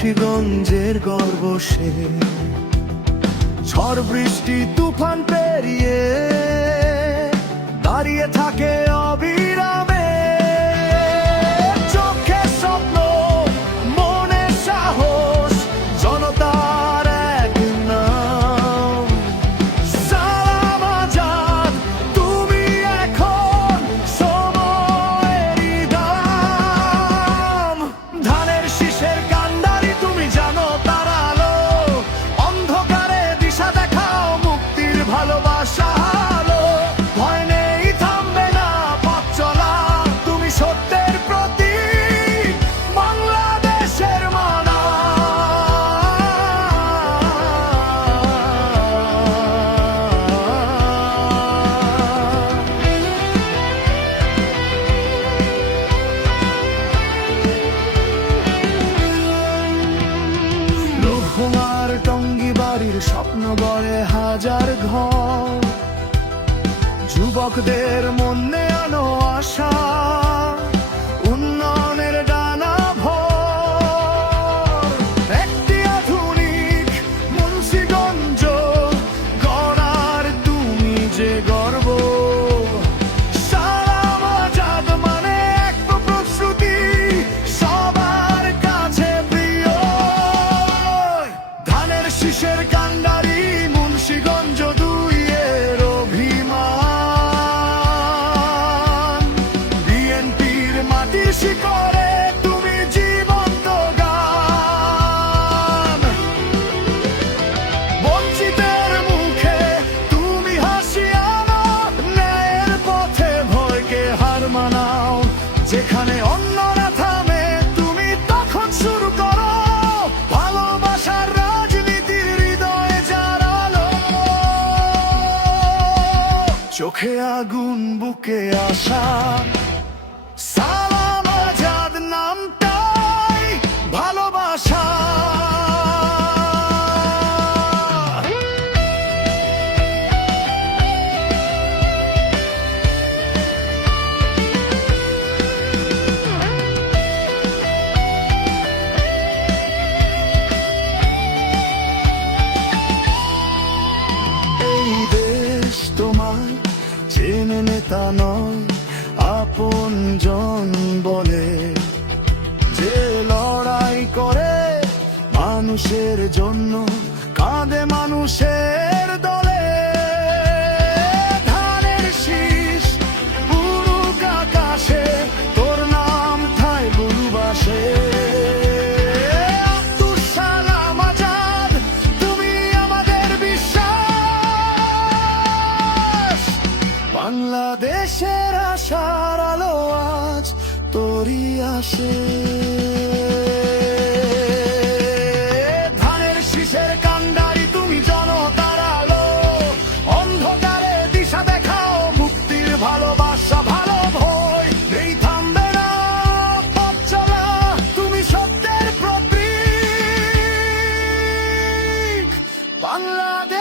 মুন্সিগঞ্জের গর্ব সে। ঝড় বৃষ্টি তুফান পেরিয়ে দাঁড়িয়ে থাকে অবিরামে। চোখে স্বপ্ন, মনে সাহস, জনতার এক নাম। সালাম আজাদ, তুমি এখন সময়েরই দাম। ধানের শীষের কান্ডারি তুমি জানো তার আলো, অন্ধকারে দিশা দেখাও মুক্তির ভালোবাসা আলো। ভয় নেই, থামবে না পথ চলা, তুমি সত্যের প্রতীক, বাংলাদেশের মানা। লোহমার টঙ্গী বাড়ির স্বপ্ন গড়ে হাজার ঘর। যুবকদের মনে আনো আশা, উন্নয়নের ডানা ভর। একটি আধুনিক মুন্সিগঞ্জ গড়ার তুমি যে গর্ব। সালাম আজাদ মানে এক প্রতিশ্রুতি, সবার কাছে প্রিয়। ধানের শীষের কান্ডারি মুন্সিগঞ্জ দুইয়ের অভিমান। বিএনপির মাটির শিকড়ে তুমি জীবন্ত গান। বঞ্চিতের মুখে তুমি হাসি আনো, ন্যায়ের পথে ভয়কে হার মানাও। যেখানে অন্যরা থামে তুমি তখন শুরু করো, ভালোবাসার রাজনীতির হৃদয়ে জারালো। চোখে আগুন, বুকে আশা, সালাম আজাদ নামটাই ভালোবাসা। এই দেশ তোমার চেনে নেতা নয়, আপন জন বলে। যে লড়াই করে মানুষের জন্য, কাঁদে মানুষের দলে। ধানের শীষ উড়ুক আকাশে, তোর নাম ঠাই বুলবাসে। আব্দুস সালাম আজাদ, তুমি আমাদের বিশ্বাস। বাংলাদেশের আশার আলো আজ তোরই আসে। ধানের শীষের কান্ডারি তুমি জনতার আলো, অন্ধকারে দিশা দেখাও মুক্তির ভালোবাসা। ভালো ভয় নেই, থামবে না পথ চলা, তুমি সত্যের প্রতীক, বাংলাদেশ।